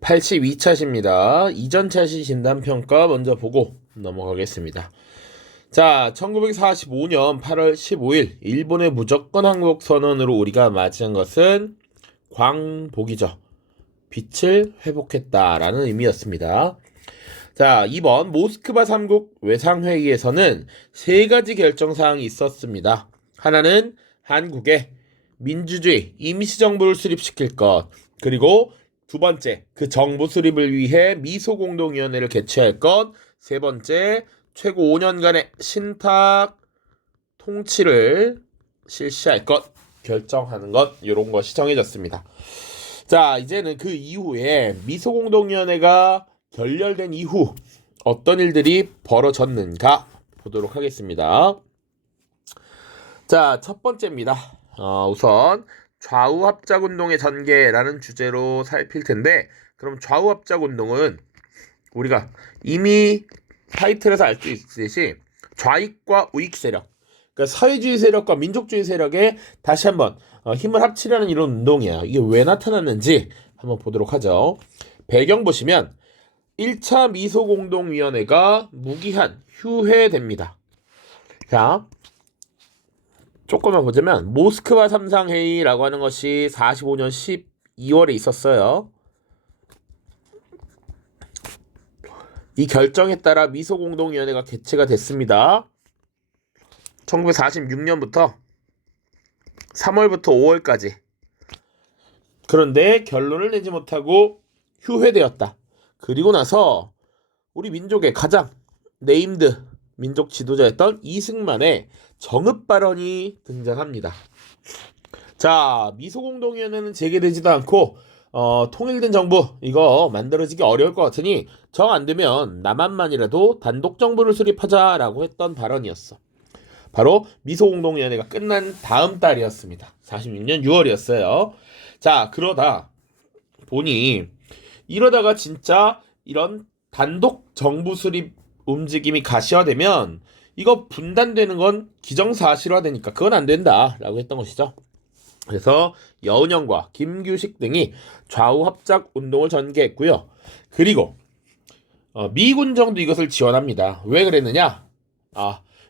82차시입니다. 이전 차시 진단평가 먼저 보고 넘어가겠습니다. 자, 1945년 8월 15일 일본의 무조건 항복 선언으로 우리가 맞이한 것은 광복이죠. 빛을 회복했다라는 의미였습니다. 자, 이번 모스크바 3국 외상회의에서는 세 가지 결정사항이 있었습니다. 하나는 한국에 민주주의 임시정부를 수립시킬 것, 그리고 두 번째, 그 정부 수립을 위해 미소공동위원회를 개최할 것, 세 번째, 최고 5년간의 신탁 통치를 실시할 것, 결정하는 것, 이런 것이 정해졌습니다. 자, 이제는 그 이후에 미소공동위원회가 결렬된 이후 어떤 일들이 벌어졌는가 보도록 하겠습니다. 자, 첫 번째입니다. 우선 좌우합작운동의 전개라는 주제로 살필 텐데, 그럼 좌우합작운동은 우리가 이미 타이틀에서 알 수 있듯이 좌익과 우익 세력, 그러니까 사회주의 세력과 민족주의 세력에 다시 한번 힘을 합치려는 이런 운동이야. 이게 왜 나타났는지 한번 보도록 하죠. 배경 보시면 1차 미소공동위원회가 무기한 휴회됩니다. 자, 조금만 보자면 모스크바 3상 회의라고 하는 것이 45년 12월에 있었어요. 이 결정에 따라 미소공동위원회가 개최가 됐습니다. 1946년부터 3월부터 5월까지. 그런데 결론을 내지 못하고 휴회되었다. 그리고 나서 우리 민족의 가장 네임드 민족 지도자였던 이승만의 정읍 발언이 등장합니다. 자, 미소공동위원회는 재개되지도 않고 통일된 정부 이거 만들어지기 어려울 것 같으니 정 안 되면 남한만이라도 단독 정부를 수립하자라고 했던 발언이었어. 바로 미소공동위원회가 끝난 다음 달이었습니다. 46년 6월이었어요. 자, 그러다 보니 이러다가 진짜 이런 단독 정부 수립 움직임이 가시화되면 이거 분단되는 건 기정사실화되니까 그건 안 된다라고 했던 것이죠. 그래서 여운형과 김규식 등이 좌우합작 운동을 전개했고요. 그리고 미군정도 이것을 지원합니다. 왜 그랬느냐?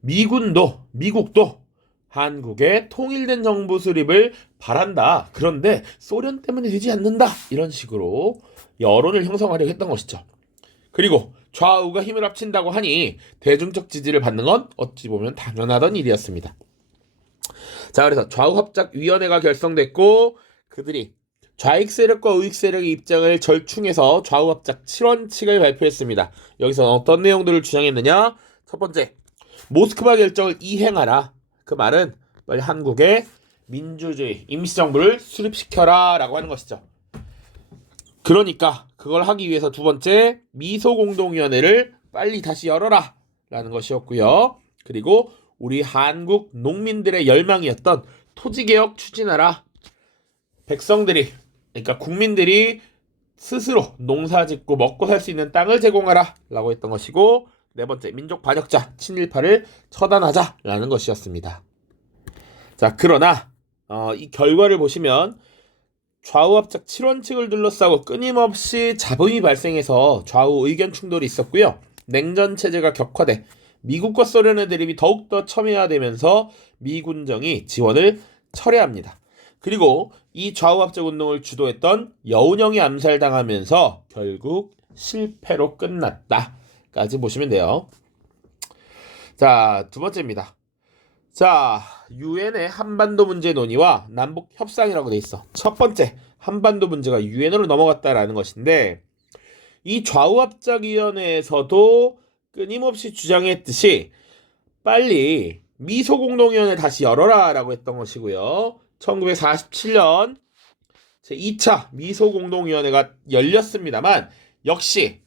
미국도 한국의 통일된 정부 수립을 바란다. 그런데 소련 때문에 되지 않는다. 이런 식으로 여론을 형성하려고 했던 것이죠. 그리고 좌우가 힘을 합친다고 하니 대중적 지지를 받는 건 어찌 보면 당연하던 일이었습니다. 자, 그래서 좌우합작위원회가 결성됐고 그들이 좌익 세력과 우익 세력의 입장을 절충해서 좌우합작 7원칙을 발표했습니다. 여기서 어떤 내용들을 주장했느냐? 첫 번째, 모스크바 결정을 이행하라. 그 말은 빨리 한국에 민주주의 임시정부를 수립시켜라 라고 하는 것이죠. 그러니까 그걸 하기 위해서 두 번째, 미소공동위원회를 빨리 다시 열어라 라는 것이었고요. 그리고 우리 한국 농민들의 열망이었던 토지개혁 추진하라. 백성들이, 그러니까 국민들이 스스로 농사짓고 먹고 살 수 있는 땅을 제공하라 라고 했던 것이고, 네 번째, 민족 반역자 친일파를 처단하자라는 것이었습니다. 자, 그러나 이 결과를 보시면 좌우합작 7원칙을 둘러싸고 끊임없이 잡음이 발생해서 좌우 의견 충돌이 있었고요. 냉전 체제가 격화돼 미국과 소련의 대립이 더욱더 첨예화되면서 미군정이 지원을 철회합니다. 그리고 이 좌우합작 운동을 주도했던 여운형이 암살당하면서 결국 실패로 끝났다. 까지 보시면 돼요. 자, 두 번째입니다. 자, 유엔의 한반도 문제 논의와 남북 협상이라고 돼 있어. 첫 번째, 한반도 문제가 유엔으로 넘어갔다라는 것인데, 이 좌우합작위원회에서도 끊임없이 주장했듯이 빨리 미소공동위원회 다시 열어라라고 했던 것이고요. 1947년 제2차 미소공동위원회가 열렸습니다만 역시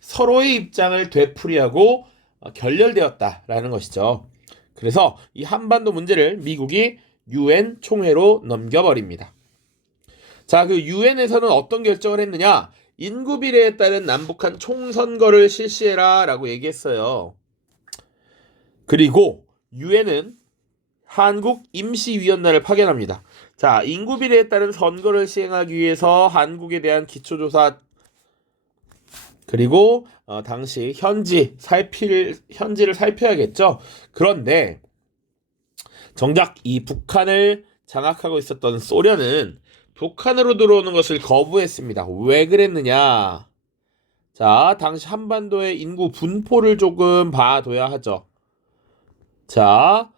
서로의 입장을 되풀이하고 결렬되었다라는 것이죠. 그래서 이 한반도 문제를 미국이 유엔 총회로 넘겨버립니다. 자, 그 유엔에서는 어떤 결정을 했느냐? 인구 비례에 따른 남북한 총선거를 실시해라 라고 얘기했어요. 그리고 유엔은 한국 임시위원회를 파견합니다. 자, 인구 비례에 따른 선거를 시행하기 위해서 한국에 대한 기초조사 그리고 당시 현지를 살펴야겠죠. 그런데 정작 이 북한을 장악하고 있었던 소련은 북한으로 들어오는 것을 거부했습니다. 왜 그랬느냐? 자, 당시 한반도의 인구 분포를 조금 봐둬야 하죠. 자,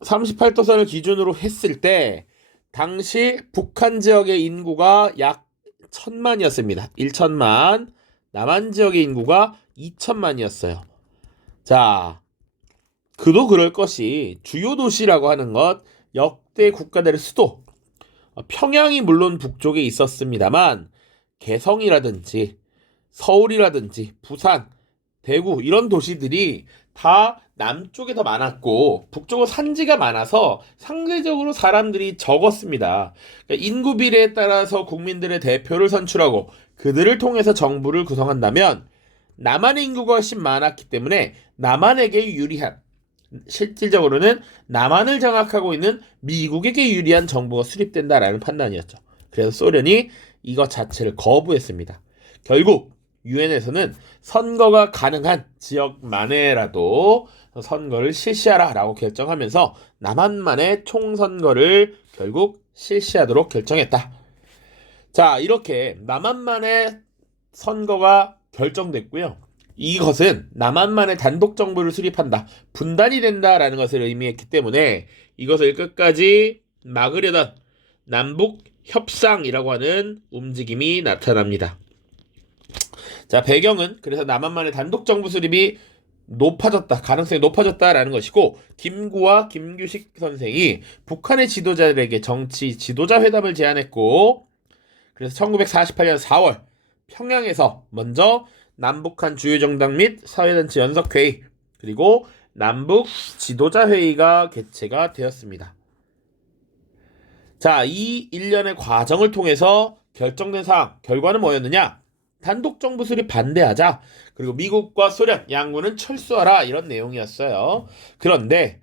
38도선을 기준으로 했을 때 당시 북한 지역의 인구가 약 1000만이었습니다. 1천만. 남한 지역의 인구가 2천만이었어요. 자, 그도 그럴 것이 주요 도시라고 하는 것, 역대 국가들의 수도, 평양이 물론 북쪽에 있었습니다만 개성이라든지 서울이라든지 부산, 대구 이런 도시들이 다 남쪽에 더 많았고 북쪽은 산지가 많아서 상대적으로 사람들이 적었습니다. 그러니까 인구 비례에 따라서 국민들의 대표를 선출하고 그들을 통해서 정부를 구성한다면 남한의 인구가 훨씬 많았기 때문에 남한에게 유리한, 실질적으로는 남한을 장악하고 있는 미국에게 유리한 정부가 수립된다라는 판단이었죠. 그래서 소련이 이것 자체를 거부했습니다. 결국 유엔에서는 선거가 가능한 지역만에라도 선거를 실시하라라고 결정하면서 남한만의 총선거를 결국 실시하도록 결정했다. 자, 이렇게 남한만의 선거가 결정됐고요. 이것은 남한만의 단독 정부를 수립한다, 분단이 된다라는 것을 의미했기 때문에 이것을 끝까지 막으려던 남북 협상이라고 하는 움직임이 나타납니다. 자, 배경은 그래서 남한만의 단독 정부 수립이 가능성이 높아졌다라는 것이고, 김구와 김규식 선생이 북한의 지도자들에게 정치 지도자 회담을 제안했고, 그래서 1948년 4월 평양에서 먼저 남북한 주요 정당 및 사회단체 연석회의, 그리고 남북 지도자 회의가 개최가 되었습니다. 자, 이 일련의 과정을 통해서 결정된 사항, 결과는 뭐였느냐? 단독 정부 수립 반대하자. 그리고 미국과 소련 양군은 철수하라, 이런 내용이었어요. 그런데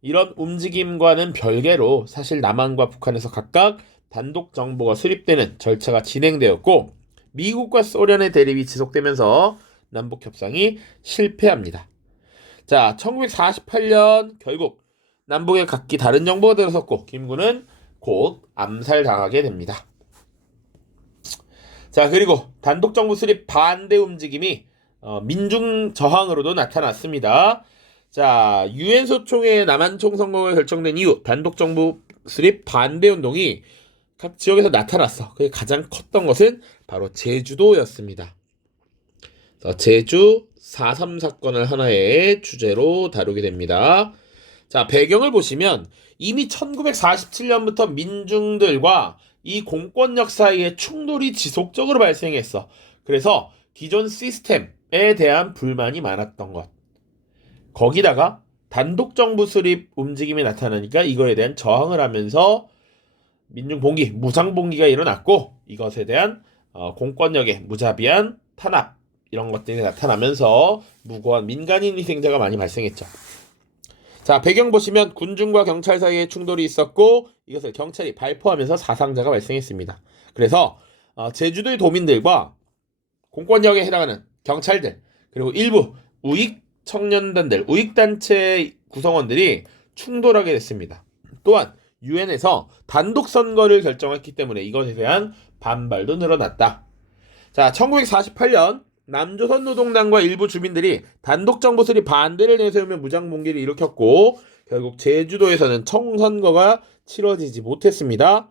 이런 움직임과는 별개로 사실 남한과 북한에서 각각 단독 정부가 수립되는 절차가 진행되었고, 미국과 소련의 대립이 지속되면서 남북 협상이 실패합니다. 자, 1948년 결국 남북에 각기 다른 정부가 들어섰고 김구는 곧 암살당하게 됩니다. 자, 그리고 단독 정부 수립 반대 움직임이 민중 저항으로도 나타났습니다. 자, 유엔 소총의 남한 총선거가 결정된 이후 단독 정부 수립 반대 운동이 각 지역에서 나타났어. 그게 가장 컸던 것은 바로 제주도였습니다. 제주 4.3 사건을 하나의 주제로 다루게 됩니다. 자, 배경을 보시면 이미 1947년부터 민중들과 이 공권력 사이의 충돌이 지속적으로 발생했어. 그래서 기존 시스템에 대한 불만이 많았던 것. 거기다가 단독 정부 수립 움직임이 나타나니까 이거에 대한 저항을 하면서 민중봉기, 무장봉기가 일어났고, 이것에 대한 공권력의 무자비한 탄압, 이런 것들이 나타나면서 무고한 민간인 희생자가 많이 발생했죠. 자, 배경 보시면 군중과 경찰 사이에 충돌이 있었고 이것을 경찰이 발포하면서 사상자가 발생했습니다. 그래서 제주도의 도민들과 공권력에 해당하는 경찰들, 그리고 일부 우익 청년단들, 우익단체 구성원들이 충돌하게 됐습니다. 또한 유엔에서 단독 선거를 결정했기 때문에 이것에 대한 반발도 늘어났다. 자, 1948년 남조선노동당과 일부 주민들이 단독 정부 수립 반대를 내세우며 무장봉기를 일으켰고, 결국 제주도에서는 총선거가 치러지지 못했습니다.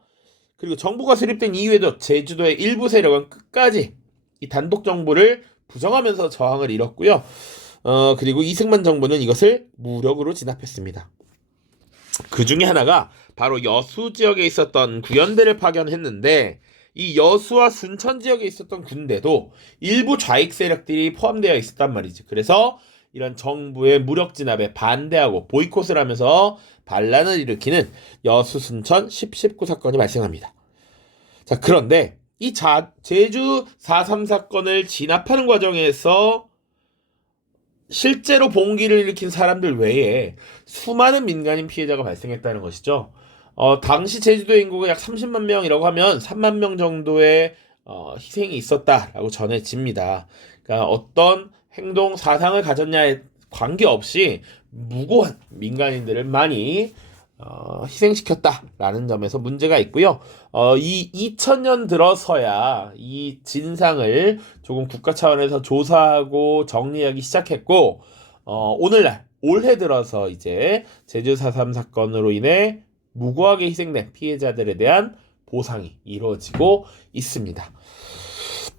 그리고 정부가 수립된 이후에도 제주도의 일부 세력은 끝까지 이 단독 정부를 부정하면서 저항을 이뤘고요. 그리고 이승만 정부는 이것을 무력으로 진압했습니다. 그 중에 하나가 바로 여수 지역에 있었던 구연대를 파견했는데, 이 여수와 순천 지역에 있었던 군대도 일부 좌익 세력들이 포함되어 있었단 말이지. 그래서 이런 정부의 무력 진압에 반대하고 보이콧을 하면서 반란을 일으키는 여수 순천 10.19 사건이 발생합니다. 자, 그런데 이 제주 4.3 사건을 진압하는 과정에서 실제로 봉기를 일으킨 사람들 외에 수많은 민간인 피해자가 발생했다는 것이죠. 당시 제주도 인구가 약 30만 명이라고 하면 3만 명 정도의 희생이 있었다라고 전해집니다. 그러니까 어떤 행동 사상을 가졌냐에 관계없이 무고한 민간인들을 많이 희생시켰다라는 점에서 문제가 있고요. 이 2000년 들어서야 이 진상을 조금 국가 차원에서 조사하고 정리하기 시작했고, 오늘날 올해 들어서 이제 제주 4.3 사건으로 인해 무고하게 희생된 피해자들에 대한 보상이 이루어지고 있습니다.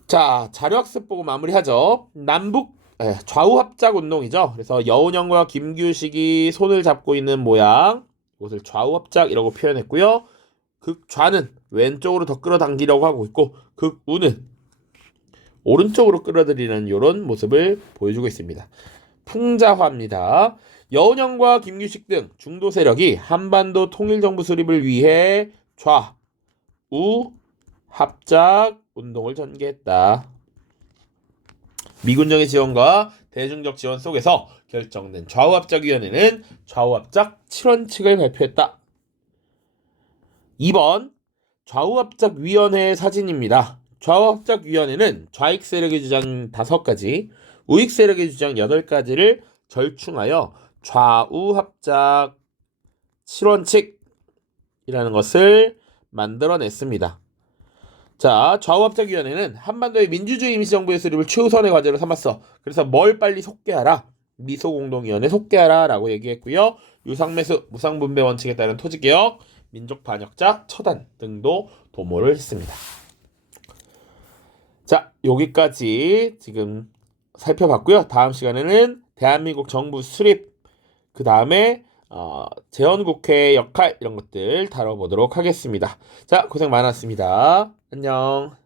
자, 자료학습 보고 마무리하죠. 좌우 합작 운동이죠. 그래서 여운형과 김규식이 손을 잡고 있는 모양, 이것을 좌우 합작이라고 표현했고요. 극좌는 왼쪽으로 더 끌어당기려고 하고 있고, 극우는 오른쪽으로 끌어들이는 이런 모습을 보여주고 있습니다. 풍자화입니다. 여운형과 김규식 등 중도 세력이 한반도 통일정부 수립을 위해 좌우 합작 운동을 전개했다. 미군정의 지원과 대중적 지원 속에서 결정된 좌우합작위원회는 좌우합작 7원칙을 발표했다. 2번 좌우합작위원회의 사진입니다. 좌우합작위원회는 좌익 세력의 주장 5가지, 우익 세력의 주장 8가지를 절충하여 좌우합작 7원칙이라는 것을 만들어냈습니다. 자, 좌우합작위원회는 한반도의 민주주의 임시정부의 수립을 최우선의 과제로 삼았어. 그래서 뭘 빨리 속개하라. 미소공동위원회 속개하라 라고 얘기했고요. 유상매수, 무상분배 원칙에 따른 토지개혁, 민족반역자, 처단 등도 도모를 했습니다. 자, 여기까지 지금 살펴봤고요. 다음 시간에는 대한민국 정부 수립, 그 다음에 재헌국회의 역할 이런 것들 다뤄보도록 하겠습니다. 자, 고생 많았습니다. 안녕.